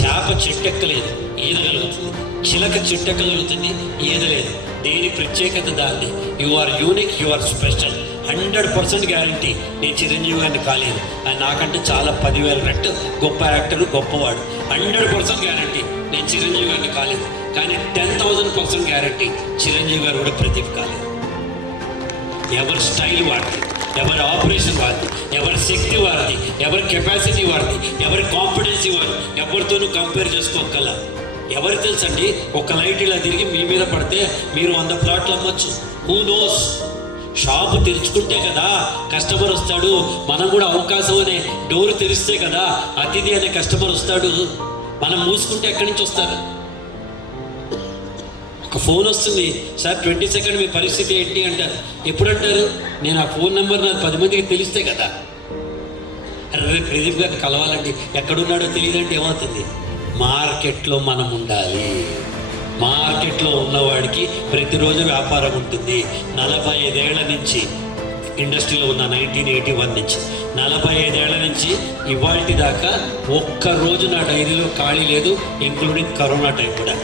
చేప చెట్టెక్కలేదు, ఈదగలుగుతుంది. చిలక చెట్టెక్కగలుగుతుంది, ఈదలేదు. దేని ప్రత్యేకత దాన్ని. You are unique, you are special. 100% guarantee. నేను చిరంజీవి గారిని కాలేదు, ఆయన నాకంటే చాలా 10,000 రెట్లు గొప్ప యాక్టర్, గొప్పవాడు. 100% గ్యారంటీ నేను చిరంజీవి గారిని కాలేదు. కానీ 10,000% గ్యారంటీ చిరంజీవి గారు కూడా ప్రదీప్ కాలేదు. ఎవరి స్టైల్ వాడిది, ఎవరి ఆపరేషన్ వాడిది, ఎవరి శక్తి వారిది, ఎవరి కెపాసిటీ వారిది, ఎవరి కాన్ఫిడెన్సీ వారిది. ఎవరితోనూ కంపేర్ చేసుకోగల. ఎవరు తెలుసండి, ఒక లైట్ ఇలా తిరిగి మీ మీద పడితే మీరు 100 ప్లాట్లు అమ్మచ్చు. Who knows? షాపు తెరుచుకుంటే కదా కస్టమర్ వస్తాడు. మనం కూడా అవకాశం అనే డోర్ తెరిస్తే కదా అతిథి అనే కస్టమర్ వస్తాడు. మనం మూసుకుంటే ఎక్కడి నుంచి వస్తారు? ఒక ఫోన్ వస్తుంది, సార్ 20 సెకండ్ మీ పరిస్థితి ఏంటి అంటారు. ఎప్పుడు అంటారు? నేను ఆ ఫోన్ నెంబర్ నాకు 10 మందికి తెలిస్తే కదా. అరే ప్రదీప్ గారిని కలవాలండి, ఎక్కడున్నాడో తెలియదంటే ఏమవుతుంది? మార్కెట్లో మనం ఉండాలి. మార్కెట్లో ఉన్నవాడికి ప్రతిరోజు వ్యాపారం ఉంటుంది. 45 ఏళ్ల నుంచి ఇండస్ట్రీలో ఉన్న 1981 నుంచి 45 ఏళ్ల నుంచి ఇవాళ దాకా ఒక్కరోజు నా డైరీలో ఖాళీ లేదు, ఇంక్లూడింగ్ కరోనా టైం కూడా.